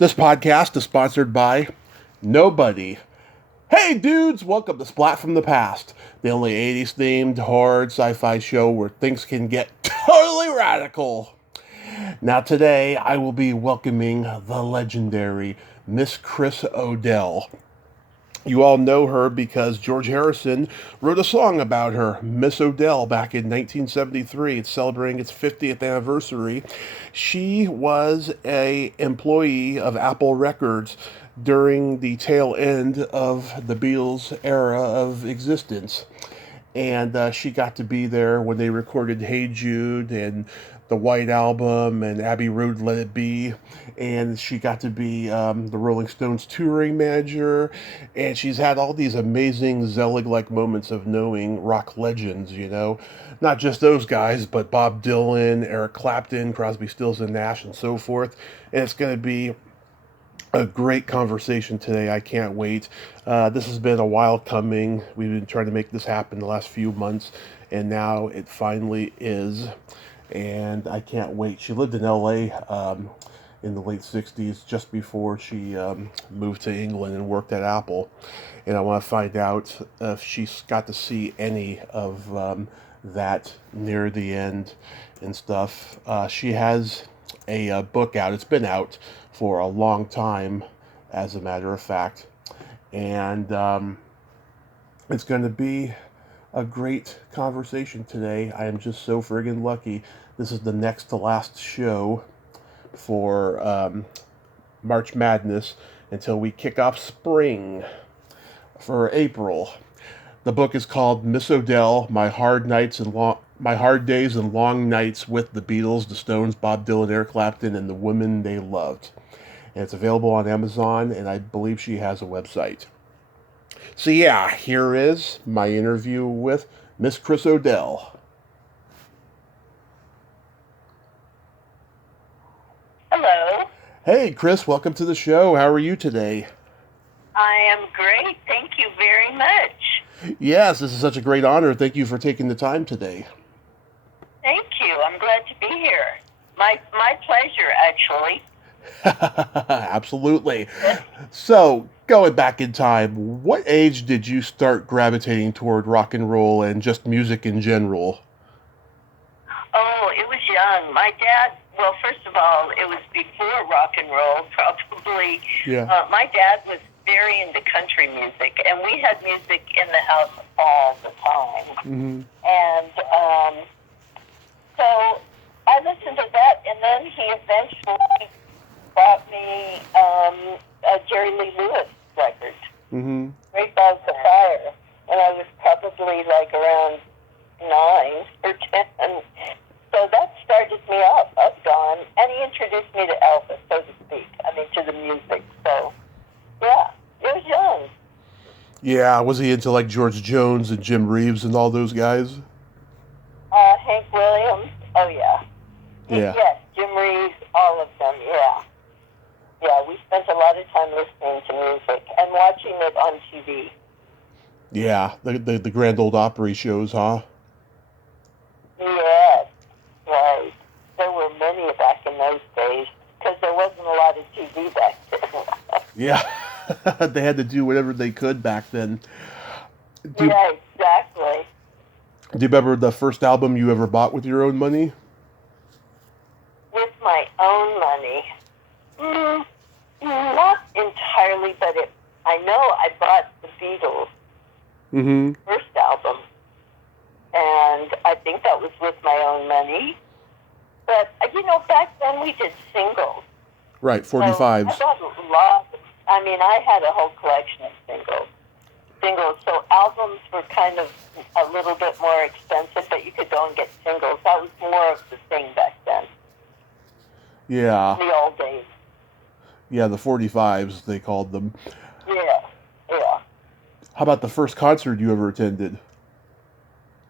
This podcast is sponsored by nobody. Hey dudes, welcome to Splat from the Past, the only 80s themed horror sci-fi show where things can get totally radical. Now today I will be welcoming the legendary Miss Chris O'Dell. You all know her because George Harrison wrote a song about her, Miss O'Dell, back in 1973. It's celebrating its 50th anniversary. She was an employee of Apple Records during the tail end of the Beatles' era of existence. And she got to be there when they recorded Hey Jude and the White Album and Abbey Road Let It Be. And she got to be the Rolling Stones touring manager. And she's had all these amazing Zelig-like moments of knowing rock legends, you know. Not just those guys, but Bob Dylan, Eric Clapton, Crosby, Stills and Nash, and so forth. And it's going to be a great conversation today. I can't wait. This has been a while coming. We've been trying to make this happen the last few months, and now it finally is. And I can't wait. She lived in LA in the late 60s, just before she moved to England and worked at Apple. And I want to find out if she's got to see any of that near the end and stuff. She has a book out. It's been out for a long time, as a matter of fact. And it's going to be a great conversation today. I am just so friggin' lucky. This is the next to last show for March Madness until we kick off spring for April. The book is called Miss O'Dell: My Hard Days and Long Nights with the Beatles, the Stones, Bob Dylan, Eric Clapton, and the Women They Loved. And it's available on Amazon, and I believe she has a website. So yeah, here is my interview with Miss Chris O'Dell. Hello. Hey Chris, welcome to the show. How are you today? I am great. Thank you very much. Yes, this is such a great honor. Thank you for taking the time today. Thank you. I'm glad to be here. My pleasure, actually. Absolutely. So, going back in time, what age did you start gravitating toward rock and roll and just music in general? Oh, it was young. My dad, well, first of all, it was before rock and roll, probably. Yeah. My dad was very into country music, and we had music in the house all the time. Mm-hmm. And so I listened to that, and then he eventually bought me a Jerry Lee Lewis record, Great Balls of Fire, and I was probably like around 9 or 10. So that started me off. I was gone, and he introduced me to Elvis, so to speak. I mean, to the music. So, yeah, it was young. Yeah, was he into like George Jones and Jim Reeves and all those guys? Hank Williams. Oh, yeah. Yeah. Yes, Jim Reeves, all of them, yeah. Yeah, we spent a lot of time listening to music and watching it on TV. Yeah, the Grand Ole Opry shows, huh? Yes, right. There were many back in those days because there wasn't a lot of TV back then. Yeah, they had to do whatever they could back then. Yeah, exactly. Do you remember the first album you ever bought with your own money? With my own money? Not entirely, but I know I bought the Beatles' first album, and I think that was with my own money. But, back then we did singles. Right, 45s. So I bought a lot. I mean, I had a whole collection of singles. So albums were kind of a little bit more expensive, but you could go and get singles. That was more of the thing back then. Yeah. In the old days. Yeah, the 45s, they called them. Yeah. How about the first concert you ever attended?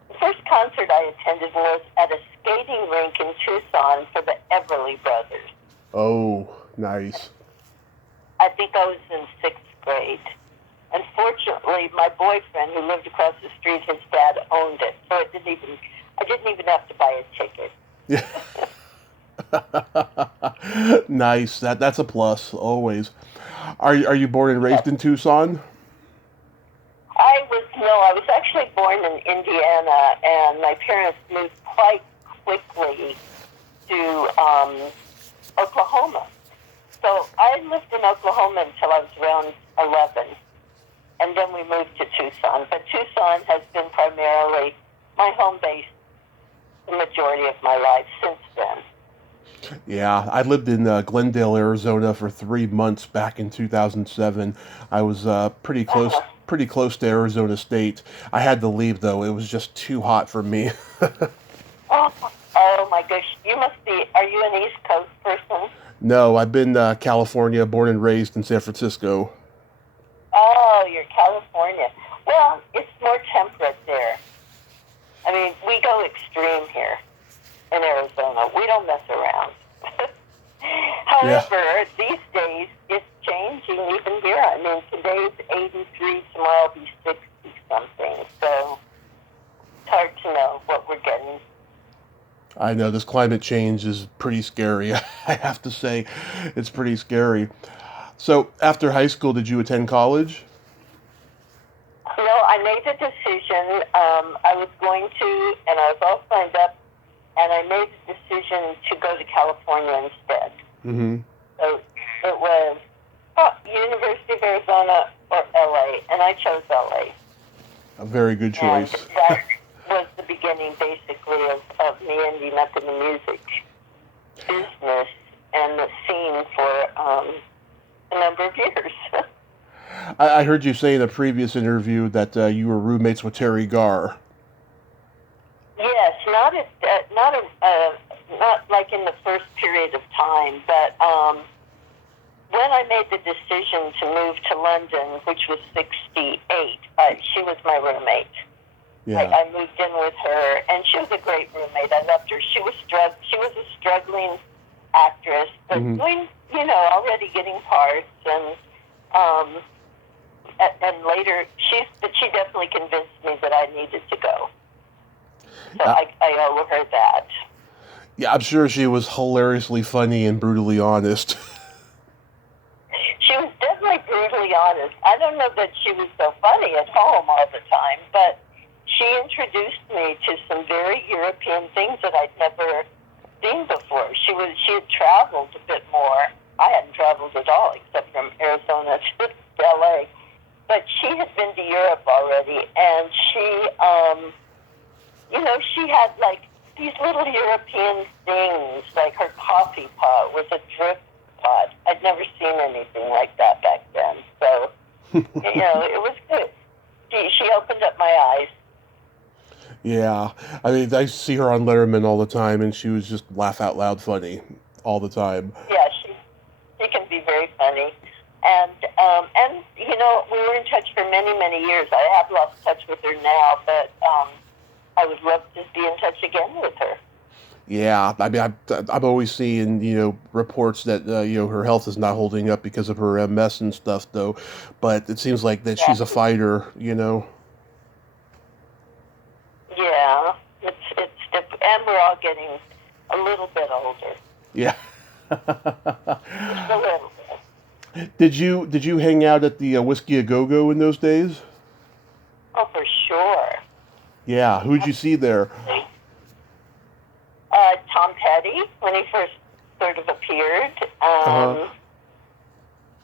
The first concert I attended was at a skating rink in Tucson for the Everly Brothers. Oh, nice. I think I was in 6th grade. Unfortunately, my boyfriend, who lived across the street, his dad owned it, so I didn't even have to buy a ticket. Yeah. Nice. That's a plus always. Are you born and raised in Tucson? I was actually born in Indiana, and my parents moved quite quickly to Oklahoma. So I lived in Oklahoma until I was around 11, and then we moved to Tucson. But Tucson has been primarily my home base the majority of my life since then. Yeah, I lived in Glendale, Arizona for 3 months back in 2007. I was pretty close to Arizona State. I had to leave though; it was just too hot for me. Oh my gosh, are you an East Coast person? No, I've been California, born and raised in San Francisco. Oh, you're California. Well, it's more temperate there. I mean, we go extreme here in Arizona. We don't mess around. Yeah. However, these days it's changing even here. I mean, today's 83, tomorrow will be 60 something. So it's hard to know what we're getting. I know this climate change is pretty scary. I have to say, it's pretty scary. So, after high school, did you attend college? No, I made the decision. I was going to, and I was all signed up, and I made the decision to go to California instead. Mm-hmm. So it was University of Arizona or LA, and I chose LA. A very good choice. And that was the beginning, basically, of me ending up in the music business and the scene for a number of years. I heard you say in a previous interview that you were roommates with Terry Garr. Yes, not like in the first period of time, but when I made the decision to move to London, which was 68, she was my roommate. Yeah. I moved in with her, and she was a great roommate. I loved her. She was a struggling actress, but doing, already getting parts, and later she definitely convinced me that I needed to go. So I owe her that. Yeah, I'm sure she was hilariously funny and brutally honest. She was definitely brutally honest. I don't know that she was so funny at home all the time, but she introduced me to some very European things that I'd never seen before. She had traveled a bit more. I hadn't traveled at all except from Arizona to LA. But she had been to Europe already, and she she had like these little European things, like her coffee pot was a drip pot. I'd never seen anything like that back then. So, it was good. She opened up my eyes. Yeah, I mean, I see her on Letterman all the time, and she was just laugh out loud funny all the time. Yeah, she can be very funny. And we were in touch for many, many years. I have lost touch with her now, but I would love to be in touch again with her. Yeah, I mean, I'm always seeing, reports that, her health is not holding up because of her MS and stuff, though. But it seems like that she's a fighter. Yeah, and we're all getting a little bit older. Yeah. Just a little bit. Did you hang out at the Whiskey A Go Go in those days? Oh, for sure. Yeah, who'd you see there? Tom Petty, when he first sort of appeared.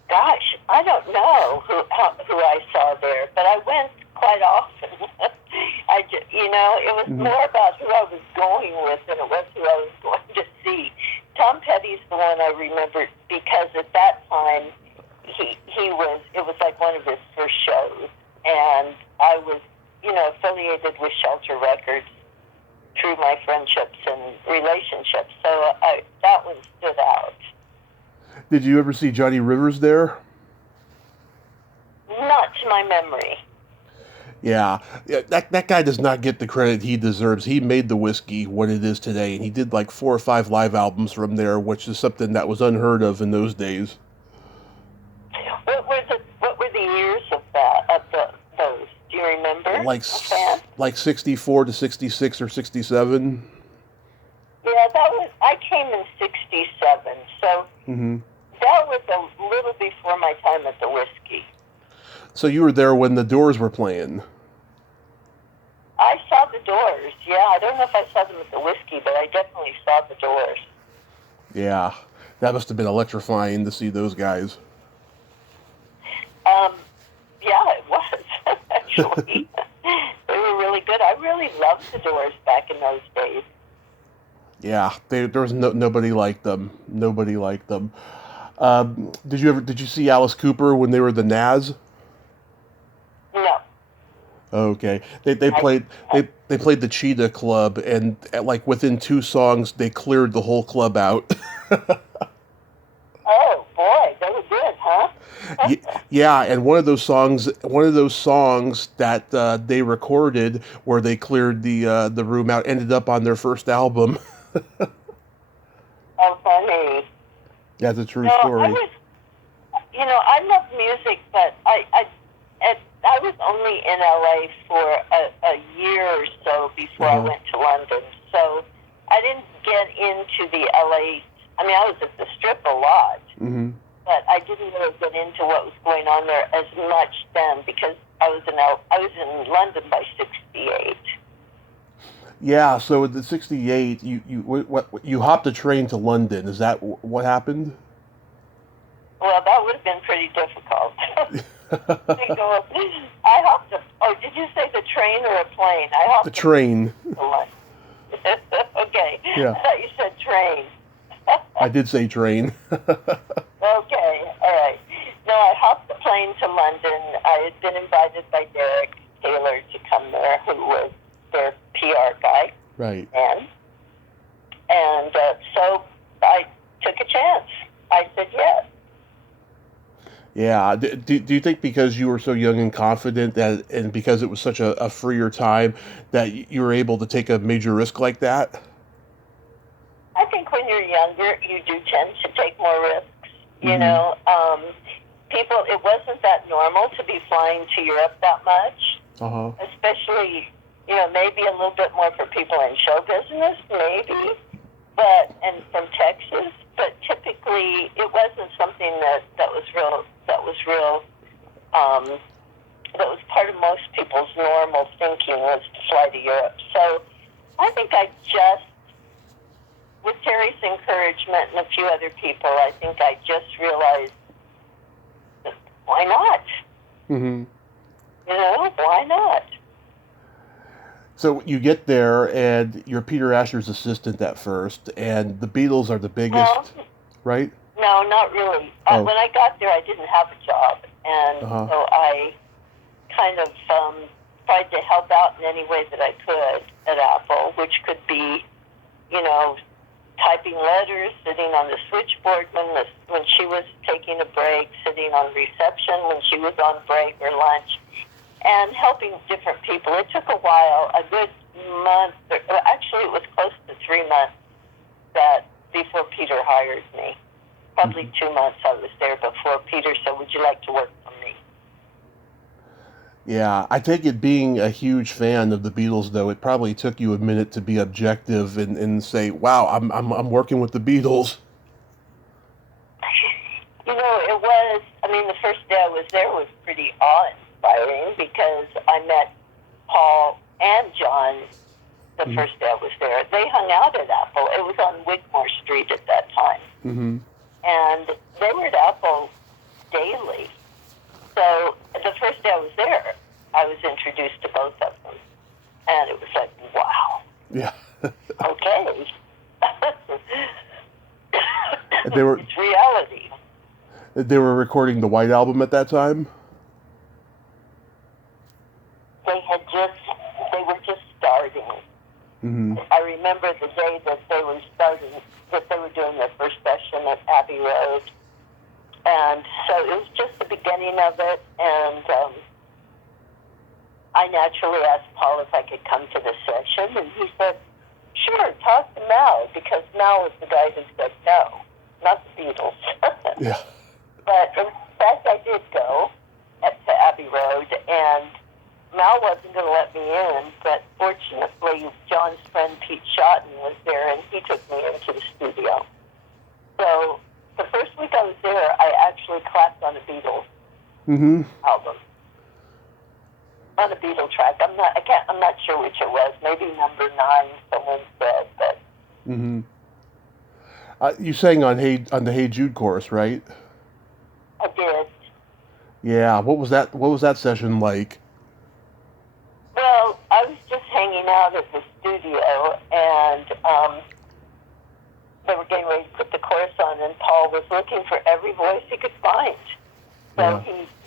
Gosh, I don't know who I saw there, but I went quite often. It was more about who I was going with than it was who I was going to see. Tom Petty's the one I remembered because at that time it was like one of his first shows, and I was affiliated with Shelter Records through my friendships and relationships, so that one stood out. Did you ever see Johnny Rivers there? Not to my memory. Yeah, that guy does not get the credit he deserves. He made the whiskey what it is today, and he did like 4 or 5 live albums from there, which is something that was unheard of in those days. What were the years of those? Do you remember? Like 64 to 66 or 67. Yeah, I came in '67, so that was a little before my time at the Whiskey. So you were there when the Doors were playing. I saw the Doors, yeah. I don't know if I saw them at the Whiskey, but I definitely saw the Doors. Yeah, that must have been electrifying to see those guys. Yeah, it was, actually. They were really good. I really loved the Doors back in those days. Yeah, there was nobody like them. Nobody like them. Did you see Alice Cooper when they were the Nazz? No. Okay, they played the Cheetah Club, and like within 2 songs they cleared the whole club out. Oh boy, they were good, huh? Yeah, and one of those songs that they recorded where they cleared the room out ended up on their first album. Oh, funny. That's a true No, story. I love music, but I was only in LA for a year or so before I went to London. So I didn't get into the LA. I mean, I was at the Strip a lot, but I didn't really get into what was going on there as much then because I was in London by '68. Yeah, so at the '68, you hopped a train to London. Is that what happened? Well, that would have been pretty difficult. I hopped a. Oh, did you say the train or a plane? I hopped the train. Okay. Yeah. I thought you said train. I did say train. Okay, all right. No, I hopped the plane to London. I had been invited by Derek Taylor to come there, who was their PR guy. Right. And so I took a chance. I said yes. Yeah. Do you think because you were so young and confident and because it was such a freer time that you were able to take a major risk like that? I think when you're younger, you do tend to take more risks. It wasn't that normal to be flying to Europe that much, especially, maybe a little bit more for people in show business, maybe, and from Texas, but typically it wasn't something that was part of most people's normal thinking was to fly to Europe. So I think with Terry's encouragement and a few other people, I think I just realized, why not? Why not? So you get there, and you're Peter Asher's assistant at first, and the Beatles are the biggest, right? No, not really. When I got there, I didn't have a job, and so I kind of tried to help out in any way that I could at Apple, which could be, typing letters, sitting on the switchboard when she was taking a break, sitting on reception when she was on break or lunch, and helping different people. It took a while, a good month, actually it was close to 3 months before Peter hired me. Probably 2 months I was there before Peter said, would you like to work for me? Yeah, I take it being a huge fan of the Beatles, though, it probably took you a minute to be objective and say, "Wow, I'm working with the Beatles." It was. I mean, the first day I was there was pretty awe-inspiring because I met Paul and John the first day I was there. They hung out at Apple. It was on Wigmore Street at that time, and they were at Apple daily. So the first day I was there, I was introduced to both of them. And it was like, wow. Yeah. Okay. It's reality. They were recording the White Album at that time? They were just starting. I remember the day that they were doing their first session at Abbey Road. And so it was just the beginning of it, and I naturally asked Paul if I could come to the session, and he said, sure, talk to Mal, because Mal was the guy who said no, not the Beatles. Yeah. But in fact, I did go to Abbey Road, and Mal wasn't going to let me in, but fortunately, John's friend Pete Shotton was there, and he took me into the studio. So the first week I was there, I actually clapped on a Beatles album, on a Beatles track. I'm not sure which it was. Maybe number 9. Someone said, but. You sang on the Hey Jude chorus, right? I did. Yeah. What was that session like? Well, I was just hanging out at the studio, and they were getting ready to put the chorus on, and Paul was looking for every voice he could find. So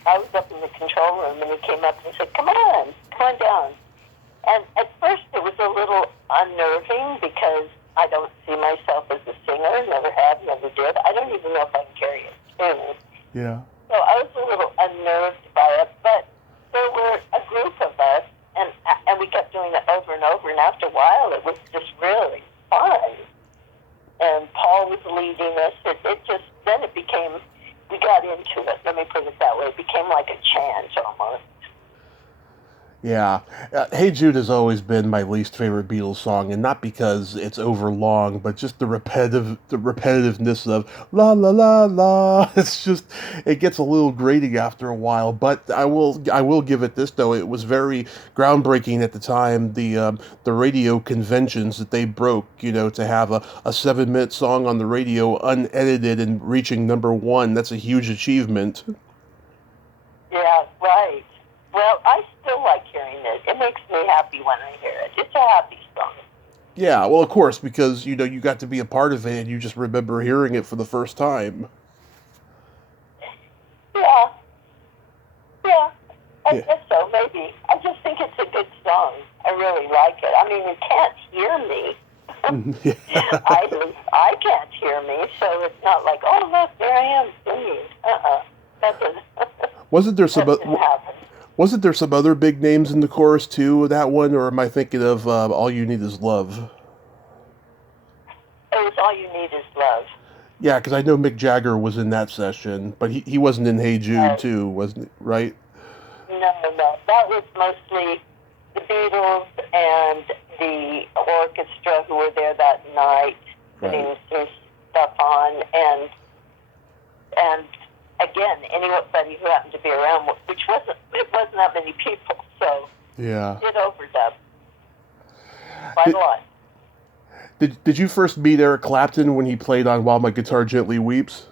I was up in the control room, and he came up and said, come on down. And at first it was a little unnerving because I don't see myself as a singer, never have, never did. I don't even know if I can carry a tune. Yeah. So I was a little unnerved by it, but there were a group of us, and we kept doing it over and over, and after a while it was just really fun. And Paul was leading us. Then it became, we got into it, let me put it that way. It became like a chant almost. Yeah. Hey Jude has always been my least favorite Beatles song, and not because it's overlong, but just the repetitiveness of la la la la. It gets a little grating after a while. But I will give it this though. It was very groundbreaking at the time. The radio conventions that they broke, to have a 7-minute song on the radio unedited and reaching number 1. That's a huge achievement. Yeah, right. Well, I still like hearing it. It makes me happy when I hear it. It's a happy song. Yeah, well, of course, because, you got to be a part of it and you just remember hearing it for the first time. Yeah. I Yeah. guess so, maybe. I just think it's a good song. I really like it. I mean, you can't hear me. At least I can't hear me, so it's not like, oh, look, there I am singing. That doesn't, Wasn't there that didn't happen. Wasn't there some other big names in the chorus too? That one, or am I thinking of "All You Need Is Love"? It was All You Need Is Love. Yeah, because I know Mick Jagger was in that session, but he wasn't in Hey Jude too, wasn't it? Right? No. That was mostly the Beatles and the orchestra who were there that night, putting some stuff on, and again, anybody who happened to be around, which wasn't that many people, so it overdubbed quite a lot. Did you first meet Eric Clapton when he played on While My Guitar Gently Weeps?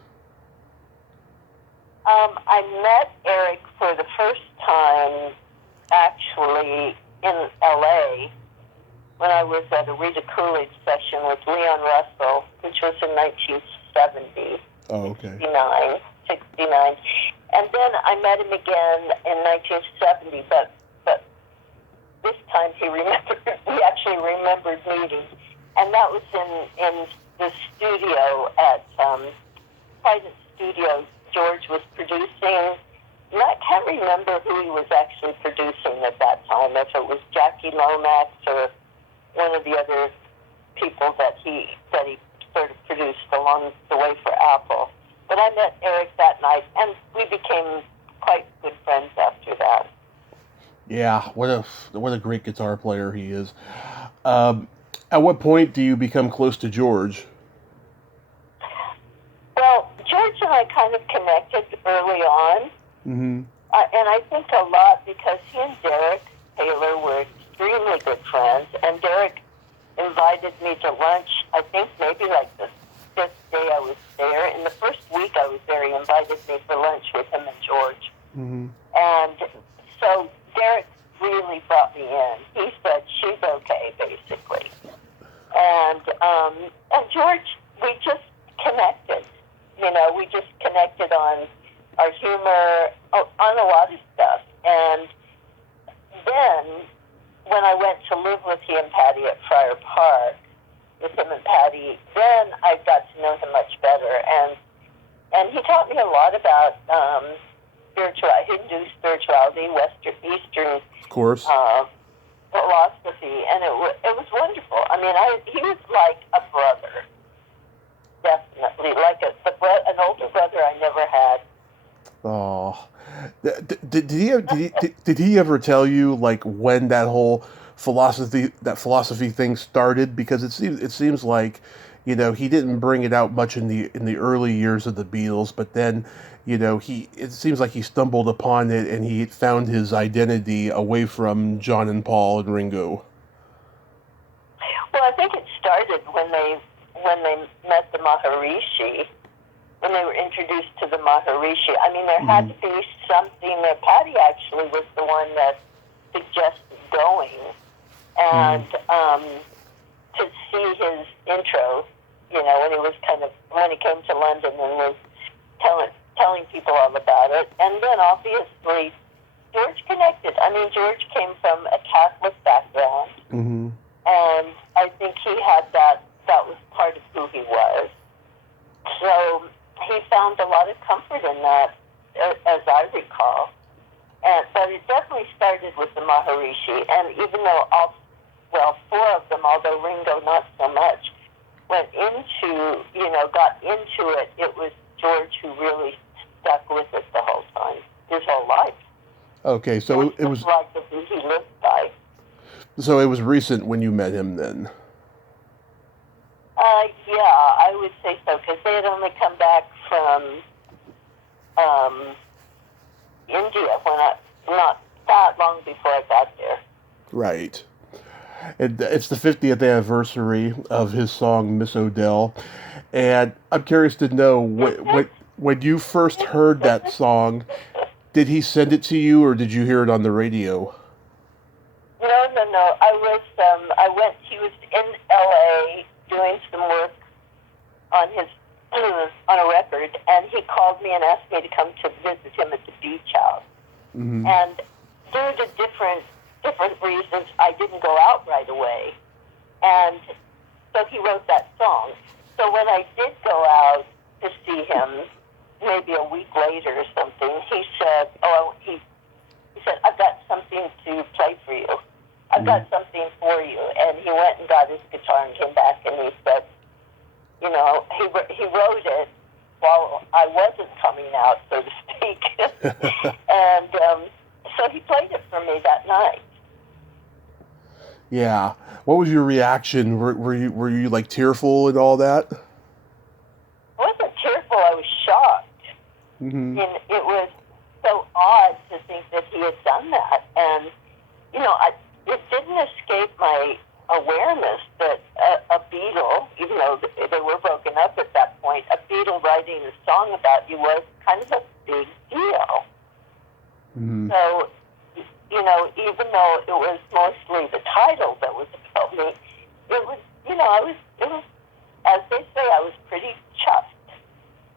I met Eric for the first time, actually, in L.A., when I was at a Rita Coolidge session with Leon Russell, which was in 1970. Oh, okay. 69. And then I met him again in 1970, but this time he actually remembered meeting. And that was in the studio at private studio George was producing. And I can't remember who he was actually producing at that time, if it was Jackie Lomax or one of the other people that he sort of produced along the way for Apple. But I met Eric that night, and we became quite good friends after that. Yeah, what a great guitar player he is. At what point do you become close to George? Well, George and I kind of connected early on, and I think a lot because he and Derek Taylor were extremely good friends, and Derek invited me to lunch, I think maybe like the 5th day I was there. In the first week I was there, he invited me for lunch with him and George. And so Derek really brought me in. He said, she's okay, basically. And George, we just connected. We just connected on our humor, on a lot of stuff. And then when I went to live with he and Patty at Friar Park, with him and Patty, then I got to know him much better. And he taught me a lot about Hindu spirituality, Eastern of course. Philosophy, and it was wonderful. I mean, he was like a brother, definitely, like an older brother I never had. Oh, did he ever tell you like when that whole philosophy thing started? Because it seems like, he didn't bring it out much in the early years of the Beatles, but then, it seems like he stumbled upon it and he found his identity away from John and Paul and Ringo. Well, I think it started when they met the Maharishi, when they were introduced to the Maharishi. I mean, there had to be something that Patty actually was the one that suggested going, and to see his intro, when he came to London and was telling people all about it, and then obviously George connected. I mean, George came from a Catholic background, and I think he had that was part of who he was. So he found a lot of comfort in that, as I recall. But it definitely started with the Maharishi, and even though four of them, although Ringo not so much, got into it, it was George who really stuck with it the whole time, his whole life. Okay, so it was like the who he lived by. So it was recent when you met him then. Yeah, I would say so, because they had only come back from India not that long before I got there. Right. And it's the 50th anniversary of his song Miss O'Dell, and I'm curious to know when you first heard that song, did he send it to you or did you hear it on the radio? No. He was in L.A. doing some work on on a record, and he called me and asked me to come to visit him at the beach house. And due to different reasons, I didn't go out right away. And so he wrote that song. So when I did go out to see him, maybe a week later or something, he said, I've got something to play for you. I've got something for you. And he went and got his guitar and came back and he said, he wrote it while I wasn't coming out, so to speak. And so he played it for me that night. Yeah. What was your reaction? Were you like tearful and all that? I wasn't tearful. I was shocked. And it was so odd to think that he had done that. And, it didn't escape my awareness that a Beatle, even though they were broken up at that point, a Beatle writing a song about you was kind of a big deal. So, even though it was mostly the title that was about me, it was, as they say, I was pretty chuffed.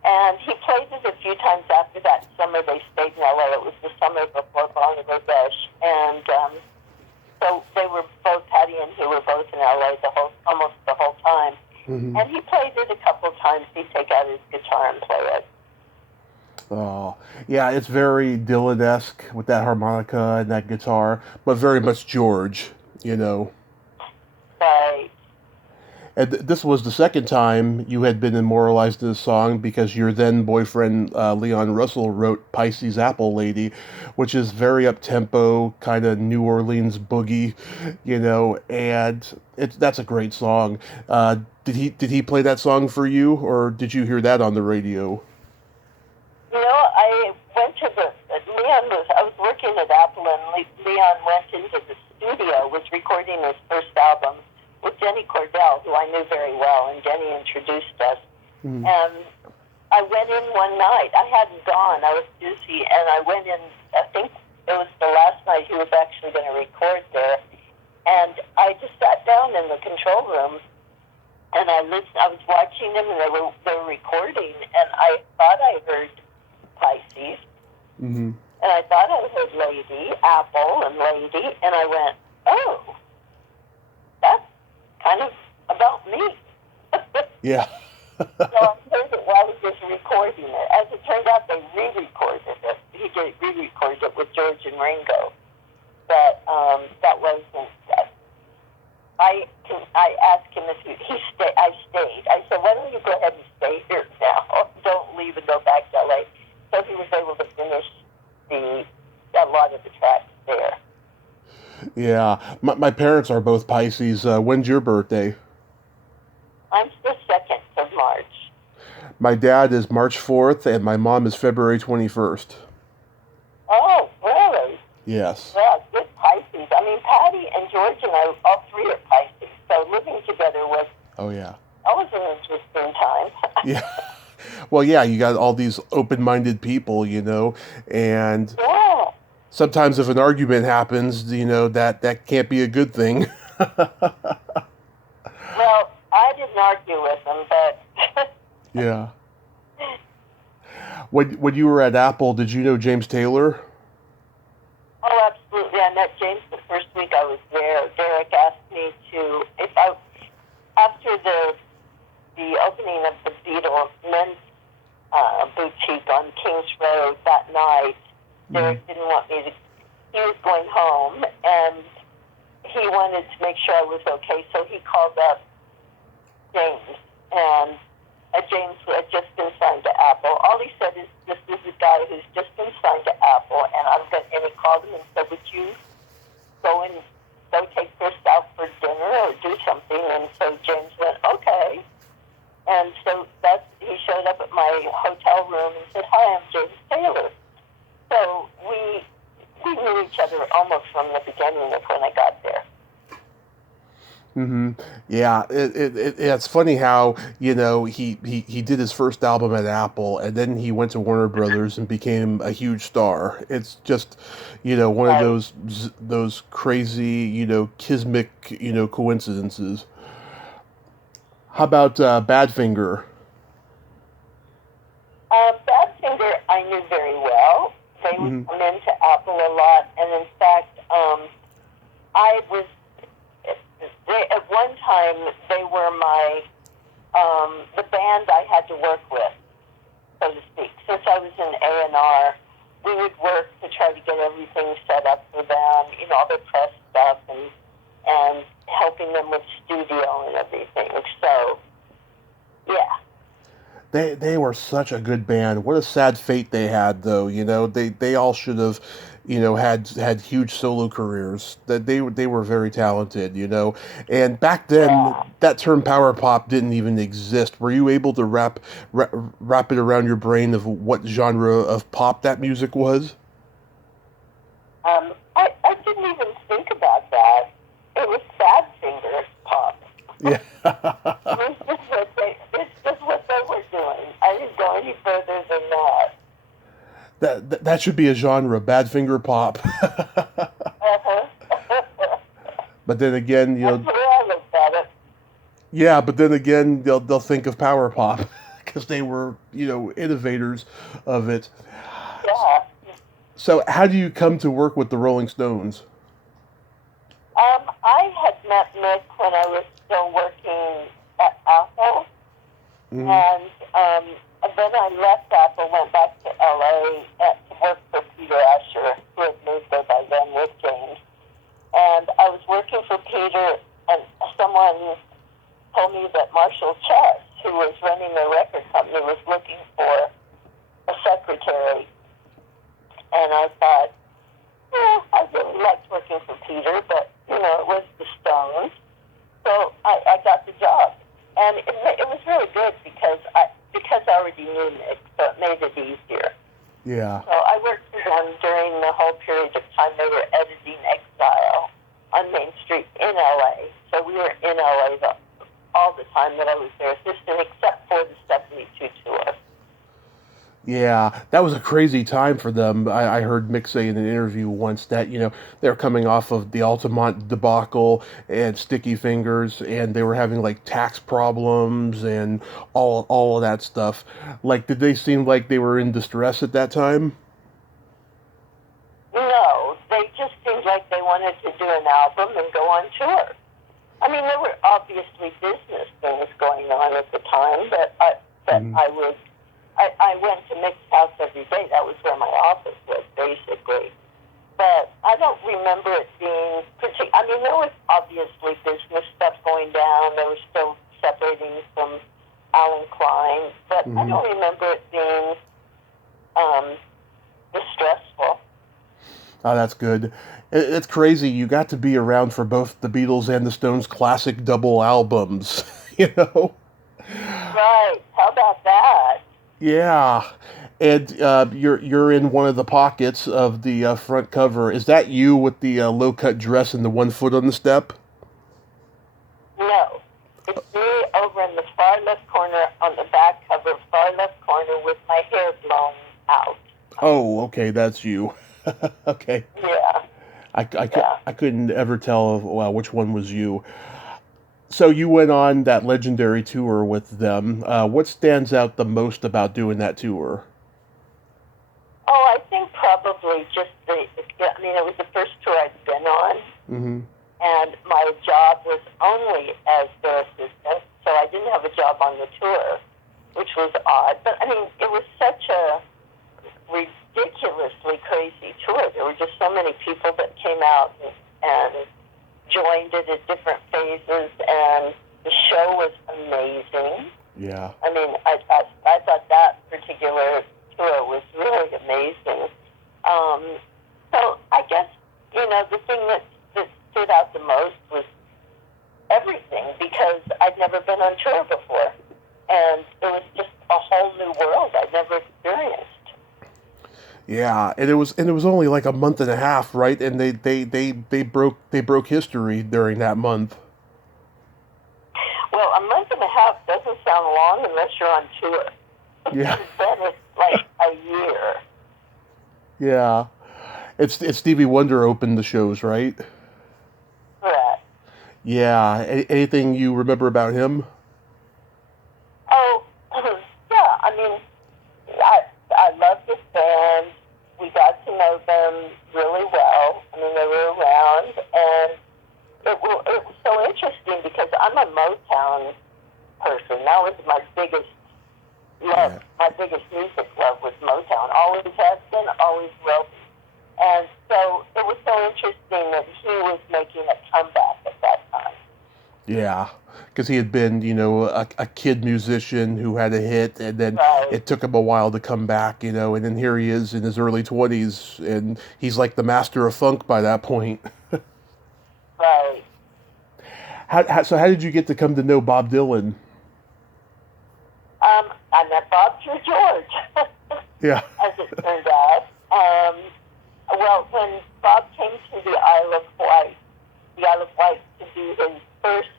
And he played it a few times after that summer they stayed in L.A. It was the summer before Bangladesh. And so they were both, Patty and he were both in L.A. almost the whole time. And he played it a couple of times. He'd take out his guitar and play it. Oh, yeah, it's very Dylan-esque with that harmonica and that guitar, but very much George, Right. And this was the second time you had been immortalized in a song because your then boyfriend, Leon Russell, wrote Pisces Apple Lady, which is very up-tempo, kind of New Orleans boogie, and that's a great song. Did he play that song for you, or did you hear that on the radio? I went to I was working at Apple, and Leon went into the studio, was recording his first album with Jenny Cordell, who I knew very well, and Jenny introduced us. And I went in one night. I hadn't gone. I was busy, and I went in, I think it was the last night he was actually going to record there. And I just sat down in the control room, and I listened. I was watching them, and they were recording, and I thought I heard Pisces, and I thought I heard Lady, Apple, and Lady, and I went, oh, that's kind of about me. Yeah. So I heard it while he was recording it. As it turned out, they re-recorded it. He did re-record it with George and Ringo, but that wasn't that. I asked him if I stayed. I said, why don't you go ahead and stay here now? Don't leave and go back to LA. So he was able to Yeah, my parents are both Pisces. When's your birthday? I'm the 2nd of March. My dad is March 4th, and my mom is February 21st. Oh, really? Yes. Yeah, good Pisces. I mean, Patty and George and I, all three are Pisces. So living together was Oh, yeah. that was an interesting time. Yeah. Well, yeah, you got all these open-minded people, and Yeah. sometimes if an argument happens, that can't be a good thing. Well, I didn't argue with them, but Yeah. When you were at Apple, did you know James Taylor? oh, absolutely. I met James the first week I was there. Derek asked me to, if I, after the opening of the Beatles men's boutique on Kings Road that night, Derek didn't want me to, he was going home, and he wanted to make sure I was okay, so he called up James, and James had just been signed to Apple. All he said is, "This is a guy who's just been signed to Apple," and and he called him and said, "Would you go and go take Chris out for dinner or do something?" And so James went, "Okay." And so he showed up at my hotel room and said, "Hi, I'm James Taylor." So we knew each other almost from the beginning of when I got there. Yeah, it's funny how he did his first album at Apple, and then he went to Warner Brothers and became a huge star. It's just one of Right. those crazy kismic coincidences. How about Badfinger? Badfinger I knew very well. They would Hmm. come into Apple a lot, and in fact, I was at one time they were the band I had to work with, so to speak. Since I was in A&R, we would work to try to get everything set up for them, all the press stuff and helping them with studio and everything. So, yeah. They were such a good band. What a sad fate they had, though. They all should have, had huge solo careers. That they were very talented. And back then Yeah. that term power pop didn't even exist. Were you able to wrap it around your brain of what genre of pop that music was? I didn't even think about that. It was Badfinger pop. Yeah. It's just what they were doing. I didn't go any further than that. That should be a genre, Badfinger pop. Uh-huh. But then again, That's the way I looked at it. yeah, but then again, they'll think of power pop because they were innovators of it. Yeah. So how do you come to work with the Rolling Stones? I had met Mick when I was still working at Apple, Hmm. and then I left Apple, went back to LA to work for Peter Asher, who had moved there by then with James. And I was working for Peter, and someone told me that Marshall Chess, who was running the record company, was looking for a secretary. And I thought, I really liked working for Peter, but, it was the Stones. So I got the job. And it was really good because I already knew Nick, so it made it easier. Yeah. So I worked for them during the whole period of time they were editing Exile on Main Street in LA. So we were in LA all the time that I was their assistant, except for the 72 tour. Yeah, that was a crazy time for them. I heard Mick say in an interview once that, they're coming off of the Altamont debacle and Sticky Fingers, and they were having like tax problems and all of that stuff. Like, did they seem like they were in distress at that time? No, they just seemed like they wanted to do an album and go on tour. I mean, there were obviously business things going on at the time, but Hmm. I went to Mick's house every day. That was where my office was, basically. But I don't remember it being I mean, there was obviously business stuff going down. They were still separating from Alan Klein, but I don't remember it being distressful. Oh, that's good. It's crazy. You got to be around for both the Beatles and the Stones' classic double albums. You know? Right. How about that? Yeah. And you're in one of the pockets of the front cover. Is that you with the low cut dress and the 1 foot on the step? No. It's me over in the far left corner on the back cover, far left corner with my hair blown out. Oh, okay, that's you. Okay. Yeah. Yeah. I couldn't ever tell well, which one was you. So you went on that legendary tour with them. What stands out the most about doing that tour? Oh, I think probably just it was the first tour I'd been on, Mm-hmm. and my job was only as their assistant, so I didn't have a job on the tour, which was odd. But I mean, it was such a ridiculously crazy tour. There were just so many people that came out and joined it at different phases, and the show was amazing. Yeah. I mean, I thought that particular tour was really amazing. So I guess, the thing that stood out the most was everything, because I'd never been on tour before. And it was just a whole new world I'd never experienced. Yeah, and it was only like a month and a half, right? And they broke history during that month. Well, a month and a half doesn't sound long unless you're on tour. Yeah. Then it's like a year. Yeah. It's Stevie Wonder opened the shows, right? Correct. Yeah. Anything you remember about him? Oh, yeah. I mean, I love this band. We got to know them really well. I mean, they were around, and it was so interesting because I'm a Motown person. That was my biggest love. Yeah. My biggest music love was Motown. Always has been, always will be. And so it was so interesting that he was making a comeback at that time. Yeah, because he had been, a kid musician who had a hit, and then Right. it took him a while to come back, and then here he is in his early 20s, and he's like the master of funk by that point. Right. So how did you get to come to know Bob Dylan? I met Bob through George, Yeah. as it turned out. Well, when Bob came to the Isle of Wight to do his first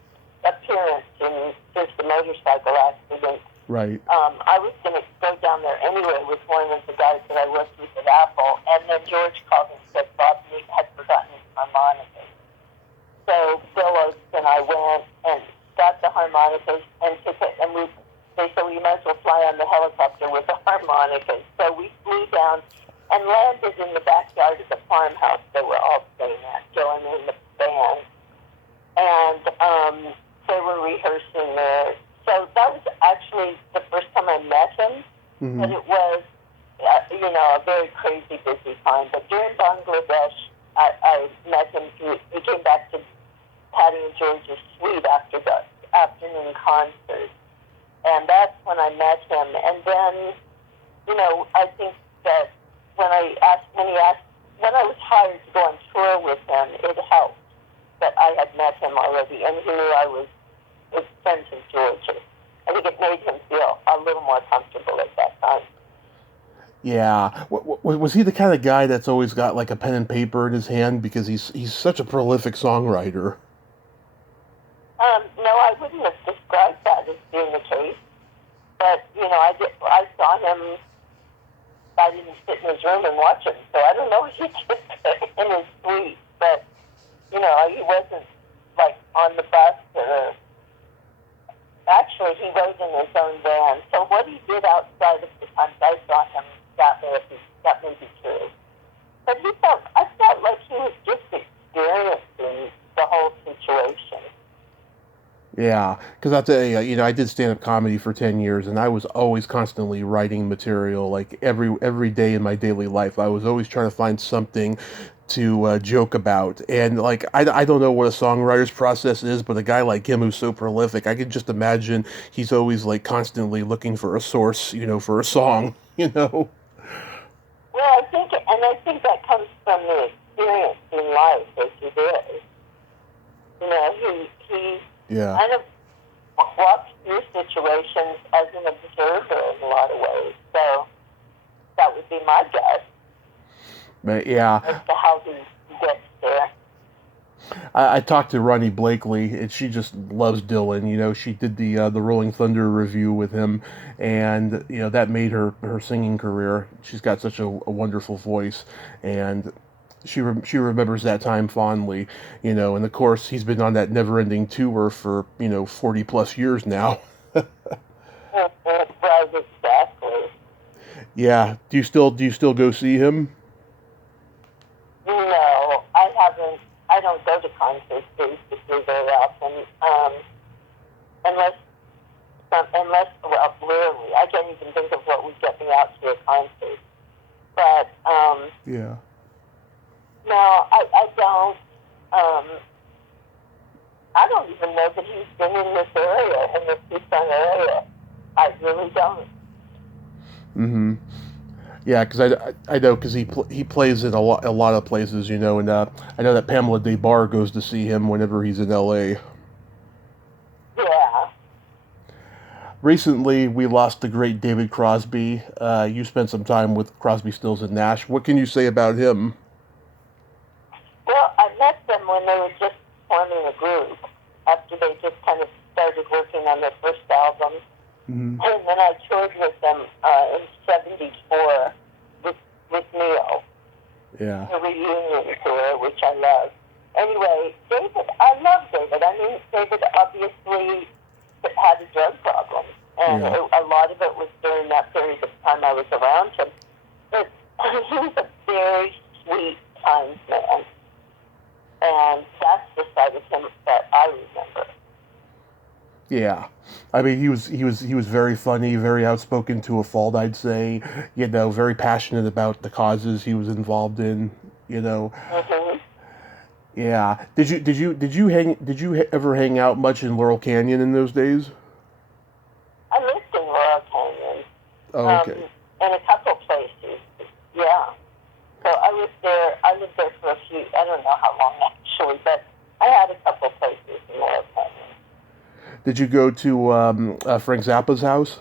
appearance in just a motorcycle accident, Right. I was going to go down there anyway with one of the guys that I worked with at Apple, and then George called and said Bob had forgotten his harmonicas. So Bill Oates and I went and got the harmonicas and took it, and they said, well, you might as well fly on the helicopter with the harmonicas. So we flew down and landed in the backyard of the farmhouse they were all staying at, Joe and the band. And they were rehearsing there. So that was actually the first time I met him, Mm-hmm. but it was, a very crazy busy time. But during Bangladesh, I met him he came back to Patty and George's suite after the afternoon concert. And that's when I met him. And then, I think that when I was hired to go on tour with him, it helped that I had met him already, and he knew I was friends with George. I think it made him feel a little more comfortable at that time. Yeah. Was he the kind of guy that's always got like a pen and paper in his hand because he's such a prolific songwriter? No, I wouldn't have described that as being the case. But, I saw him. I didn't sit in his room and watch him, so I don't know what he did in his suite. But, he wasn't, like, on the bus or... Actually, he rode in his own van. So what he did outside of the times I saw him, that may be true. But I felt like he was just experiencing the whole situation. Yeah, because I'll tell you, I did stand-up comedy for 10 years, and I was always constantly writing material, like every day in my daily life. I was always trying to find something to joke about. And, like, I don't know what a songwriter's process is, but a guy like him who's so prolific, I could just imagine he's always, like, constantly looking for a source, for a song, Well, I think, and and I think that comes from the experience in life as he did. You know, he kind of walks through situations as an observer in a lot of ways. So that would be my guess. But yeah, as to how he gets there. I talked to Ronnie Blakely, and she just loves Dylan. You know, she did the Rolling Thunder review with him, and you know that made her singing career. She's got such a wonderful voice, and she remembers that time fondly. You know, and of course he's been on that never-ending tour for 40 plus years now. Right, exactly. Yeah. Do you still go see him? No, I haven't. I don't go to concerts basically very often, unless rarely. I can't even think of what would get me out to a concert. But Yeah. no, I don't. I don't even know that he's been in this area, in the Tucson area. I really don't. Mm-hmm. Yeah, because I know because he plays in a lot of places, and I know that Pamela Des Barres goes to see him whenever he's in L.A. Yeah. Recently, we lost the great David Crosby. You spent some time with Crosby, Stills, and Nash. What can you say about him? Well, I met them when they were just forming a group, after they just kind of started working on their first album. Mm-hmm. And then I toured with them in '74 with Neil. Yeah. A reunion tour, which I love. Anyway, David, I love David. I mean, David obviously had a drug problem, and a lot of it was during that period of time I was around him. But he was a very sweet, kind man, and that's the side of him that I remember. Yeah, I mean he was very funny, very outspoken to a fault, I'd say. Very passionate about the causes he was involved in. Mm-hmm. Yeah. Did you ever hang out much in Laurel Canyon in those days? I lived in Laurel Canyon. Oh, okay. In a couple places. Yeah. So I lived there for a few, I don't know how long actually, but I had a couple places in Laurel Canyon. Did you go to Frank Zappa's house?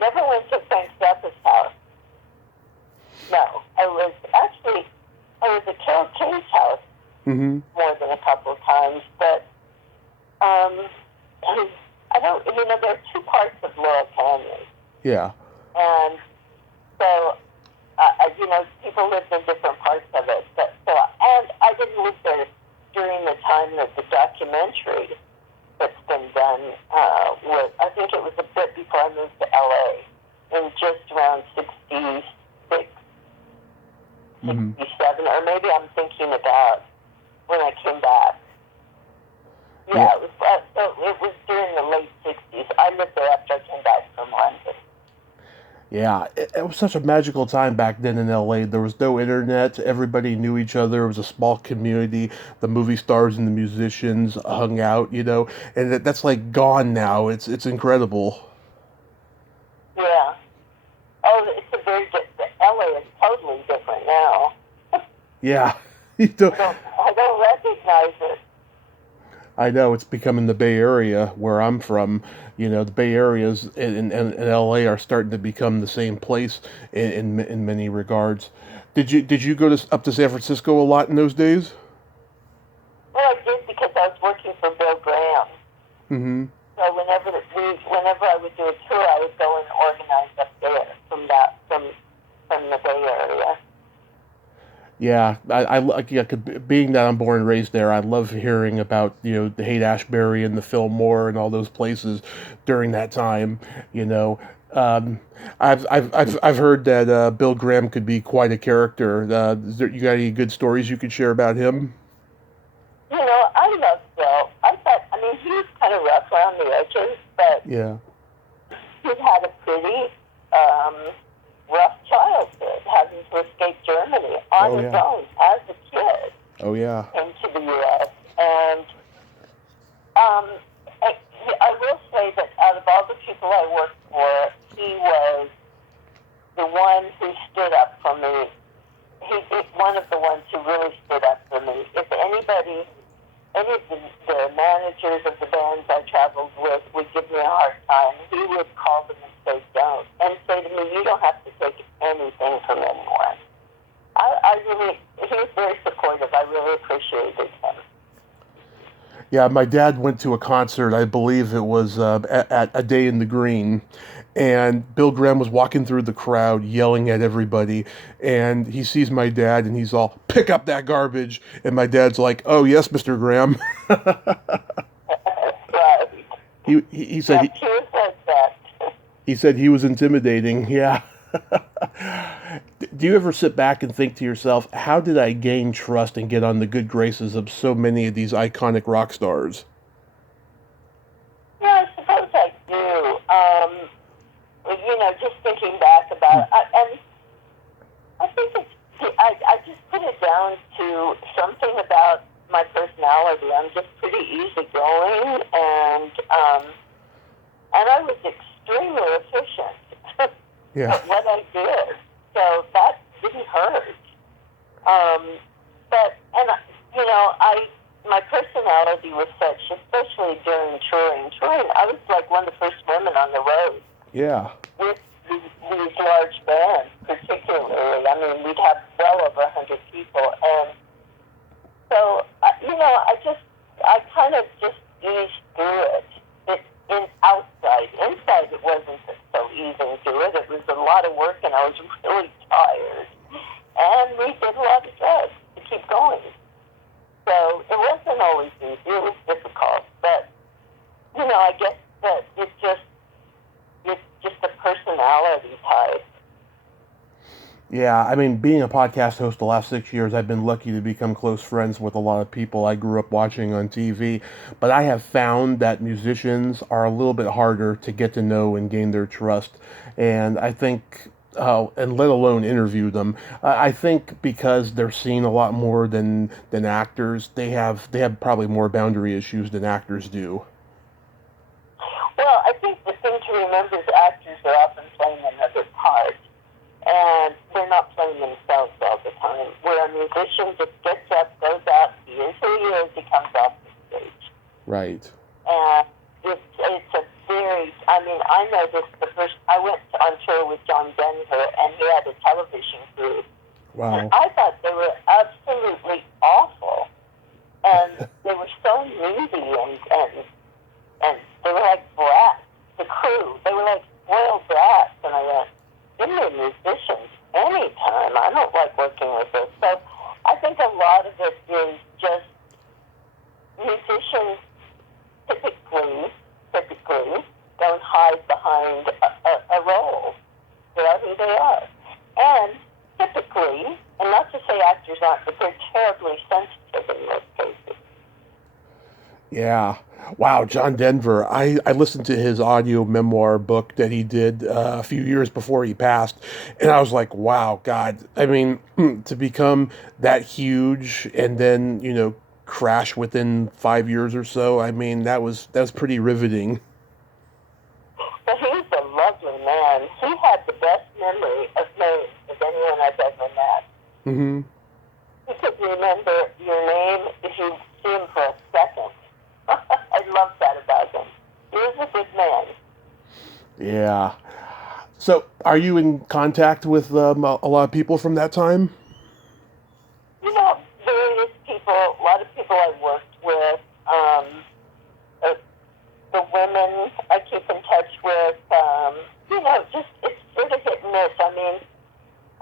Never went to Frank Zappa's house. No. I was at Carole King's house more than a couple of times, but I don't, there are two parts of Laurel Canyon. Yeah. And so, people lived in different parts of it. And I didn't live there during the time that the documentary that's been done I think it was a bit before I moved to LA, in just around 66, 67, or maybe I'm thinking about when I came back. Yeah. It was during the late 60s. I lived there after I came back from London. Yeah, it was such a magical time back then in LA. There was no internet. Everybody knew each other. It was a small community. The movie stars and the musicians hung out, and that's like gone now. It's incredible. Yeah. Oh, it's a very different. LA is totally different now. Yeah. I don't recognize it. I know it's becoming the Bay Area where I'm from. The Bay Areas in LA are starting to become the same place in many regards. Did you go up to San Francisco a lot in those days? Well, I did because I was working for Bill Graham. Mm-hmm. So whenever I would do a tour, I would go and organize up there from the Bay Area. Yeah, being that I'm born and raised there, I love hearing about the Haight-Ashbury and the Fillmore and all those places during that time. I've heard that Bill Graham could be quite a character. You got any good stories you could share about him? I love Bill. He was kind of rough around the edges, but he had a pretty rough childhood, having to escape Germany on his own as a kid. Oh, yeah. Into the U.S. And I will say that out of all the people I worked for, he was the one who stood up for me from anyone. I really, he was very supportive. I really appreciated him. Yeah, my dad went to a concert. I believe it was at A Day in the Green, and Bill Graham was walking through the crowd yelling at everybody, and he sees my dad, and he's all, "Pick up that garbage," and my dad's like, "Oh yes, Mr. Graham." Right. He said he was like that. he said he was intimidating. Yeah. Do you ever sit back and think to yourself, how did I gain trust and get on the good graces of so many of these iconic rock stars? Yeah, I suppose I do. Just thinking back about it, and I think I just put it down to something about my personality. I'm just pretty easygoing, and I was extremely efficient Yeah. at what I did. So that didn't hurt. My personality was such, especially during touring. I was like one of the first women on the road. Yeah. With these large bands, particularly. I mean, we'd have well over 100 people. And so, I kind of just eased through it. Outside. Inside, it wasn't so easy to do it. It was a lot of work, and I was really tired. And we did a lot of drugs to keep going. So it wasn't always easy. It was difficult. But, I guess that it's just a personality type. Yeah, I mean, being a podcast host the last 6 years, I've been lucky to become close friends with a lot of people I grew up watching on TV. But I have found that musicians are a little bit harder to get to know and gain their trust. And I think, and let alone interview them, I think because they're seen a lot more than actors, they have probably more boundary issues than actors do. Well, I think the thing to remember is actors are often playing another part. And they're not playing themselves all the time. Where a musician just gets up, goes out, he is who he is, he comes off the stage. Right. And it's a very, I noticed I went on tour with John Denver, and he had a television crew. Wow. And I thought they were absolutely awful. And they were so needy, and they were like brats, the crew. They were like spoiled brats. And I went, give me musicians anytime. I don't like working with this. So I think a lot of it is just musicians typically don't hide behind a role. They are who they are. And typically, and not to say actors aren't, but they're terribly sensitive in most cases. Yeah. Wow, John Denver. I listened to his audio memoir book that he did a few years before he passed, and I was like, wow, God. I mean, to become that huge and then, crash within 5 years or so, I mean, that was pretty riveting. But he's a lovely man. He had the best memory of names of anyone I've ever met. Mm-hmm. He could remember your name if you see him for a second. I love that about him. He was a good man. Yeah. So, are you in contact with a lot of people from that time? Various people, a lot of people I worked with, the women I keep in touch with, just it's sort of hit and miss. I mean,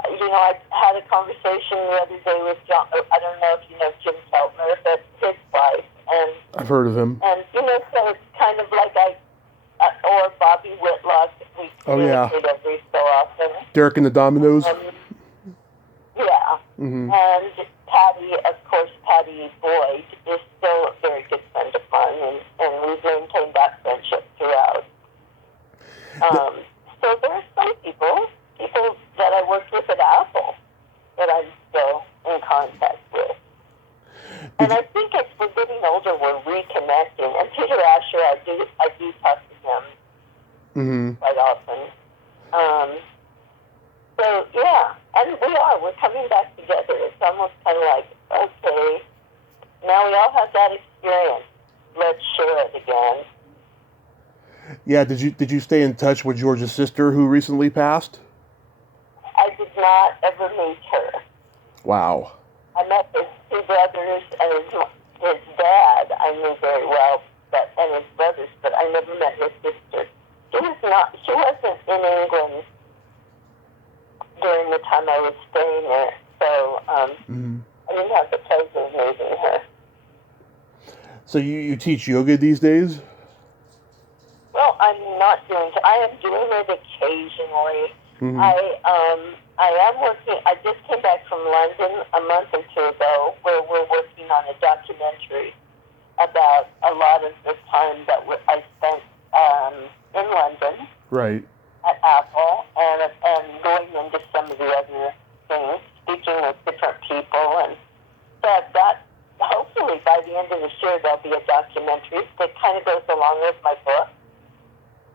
I had a conversation the other day with John, I don't know if you know Jim Keltner, but his wife, and I've heard of him. And, so it's kind of like or Bobby Whitlock, we communicate every so often. Derek and the Dominoes? Yeah. Mm-hmm. And Patty Boyd is still a very good friend of mine, and we've maintained that friendship throughout. So there are some people that I worked with at Apple that I'm still in contact with. And I think as we're getting older, we're reconnecting. And Peter Asher, I do talk to him quite often. So yeah, and we're coming back together. It's almost kind of like, okay, now we all have that experience. Let's share it again. Yeah, did you stay in touch with George's sister who recently passed? I did not ever meet her. Wow. I met his two brothers and his dad. I knew very well, and his brothers, but I never met his sister. She wasn't in England during the time I was staying there, so I didn't have the pleasure of meeting her. So you teach yoga these days? Well, I'm not doing it. I am doing it occasionally. I am working. I just came back from London a month or two ago, where we're working on a documentary about a lot of the time that I spent in London, right, at Apple, and going into some of the other things, speaking with different people, and that hopefully by the end of this year there'll be a documentary that kind of goes along with my book,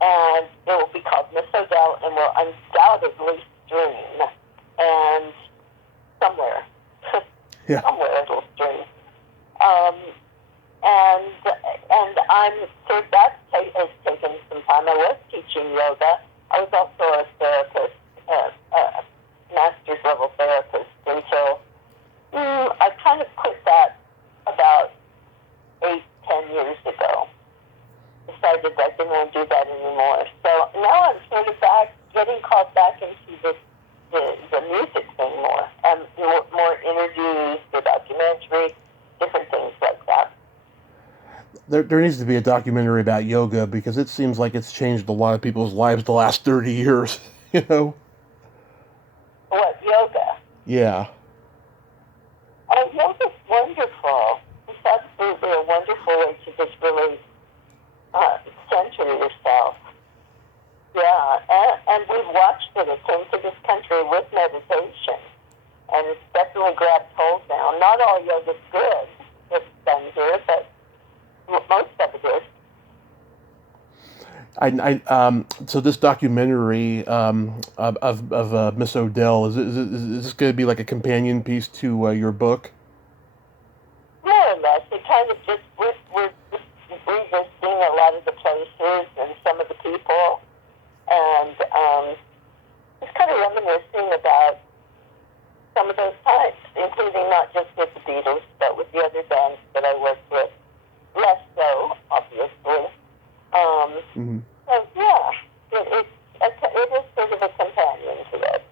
and it will be called Miss Odell, and will undoubtedly stream, and somewhere it'll stream. And that has taken some time. I was teaching yoga. I was also a therapist, a master's level therapist, until I kind of quit that about 8-10 years ago. Decided I didn't want to do that anymore. So now I'm sort of getting called back into the music thing more, and more interviews, the documentary, different things like that. There needs to be a documentary about yoga, because it seems like it's changed a lot of people's lives the last 30 years, you know? What, yoga? Yeah. Oh, yoga's wonderful. It's absolutely a wonderful way to just really center yourself. Yeah, and we've watched it. It came to this country with meditation, and it's definitely grabbed hold now. Not all yoga's good that's done here, but most of it is. So this documentary of Miss Odell, is this going to be like a companion piece to your book? More or less. It kind of just, we're just revisiting a lot of the places and some of the people, and just kind of reminiscing about some of those times, including not just with the Beatles, but with the other bands that I worked with. Less so, obviously. So, yeah, it is sort of a companion to that.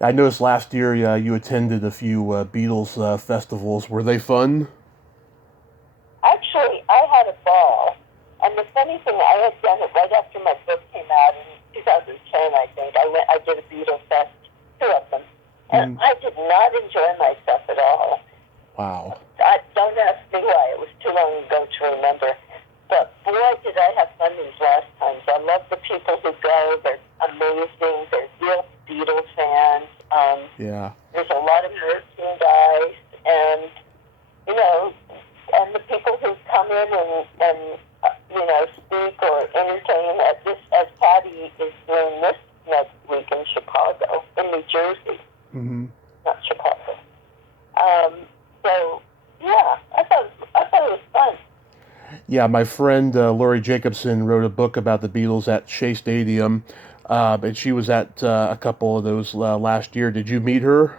I noticed last year you attended a few Beatles festivals. Were they fun? Actually, I had a ball. And the funny thing, I had done it right after my book came out in 2010, I think. I did a Beatles fest, 2 of them. And I did not enjoy myself at all. Wow. Don't ask me why. It was too long ago to remember. But boy, did I have fun these last times. I love the people who go. They're amazing. They're real Beatles fans. Yeah. There's a lot of merchandise, and and the people who come in and speak or entertain as Patty is doing this next week in Chicago, in New Jersey. Not Chicago. So yeah, I thought it was fun. Yeah, my friend Lori Jacobson wrote a book about the Beatles at Shea Stadium, and she was at a couple of those last year. Did you meet her?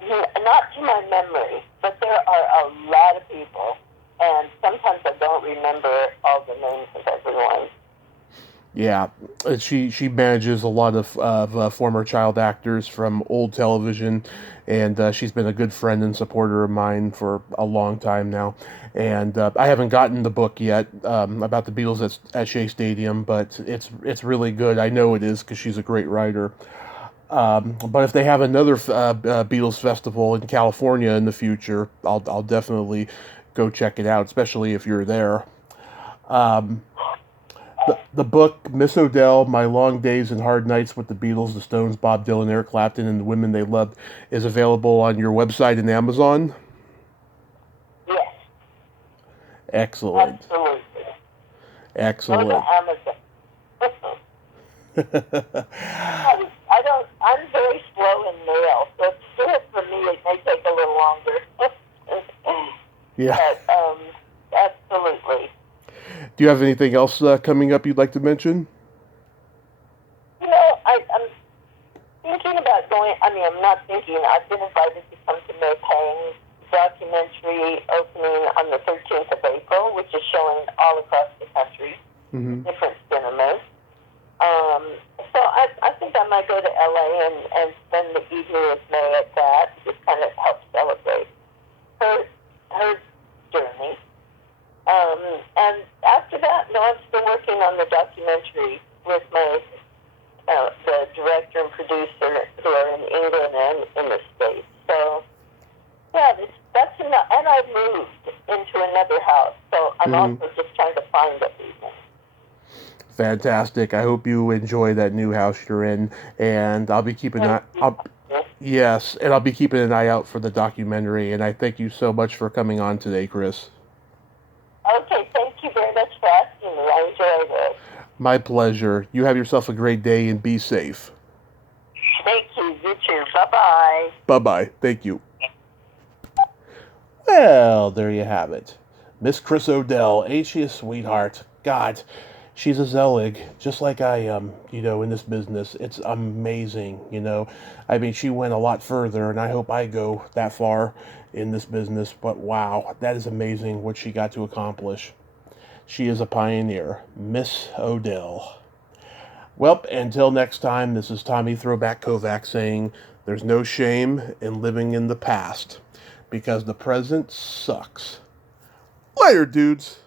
Not to my memory, but there are a lot of people, and sometimes I don't remember all the names of everyone. Yeah, she manages a lot of former child actors from old television, and she's been a good friend and supporter of mine for a long time now. And I haven't gotten the book yet about the Beatles at Shea Stadium, but it's really good. I know it is, because she's a great writer. But if they have another Beatles festival in California in the future, I'll definitely go check it out, especially if you're there. The book, Miss Odell, My Long Days and Hard Nights with the Beatles, the Stones, Bob Dylan, Eric Clapton, and the Women They Loved, is available on your website and Amazon? Yes. Excellent. Absolutely. Excellent. Go to Amazon. I'm very slow in mail, so to do it for me, it may take a little longer. Yeah. But, absolutely. Do you have anything else coming up you'd like to mention? I'm thinking about going. I mean, I'm not thinking. I've been invited to come to May Pang's documentary opening on the 13th of April, which is showing all across the country, different cinemas. So I think I might go to LA and spend the evening with May at that. Just kind of help celebrate her journey. And after that, no, I'm still working on the documentary with my the director and producer who are in England and in the States. So yeah, that's enough. And I've moved into another house, so I'm also just trying to find everything. Fantastic. I hope you enjoy that new house you're in, and I'll be keeping an eye. Yes, and I'll be keeping an eye out for the documentary. And I thank you so much for coming on today, Chris. Okay, thank you very much for asking me. I enjoyed it. My pleasure. You have yourself a great day and be safe. Thank you. You too. Bye-bye. Bye-bye. Thank you. Well, there you have it. Miss Chris O'Dell, ain't she a sweetheart? God, she's a Zelig, just like I am, in this business. It's amazing, I mean, she went a lot further, and I hope I go that far in this business. But wow, that is amazing what she got to accomplish. She is a pioneer, Miss O'Dell. Well, until next time, this is Tommy Throwback Kovac saying there's no shame in living in the past, because the present sucks. Later, dudes.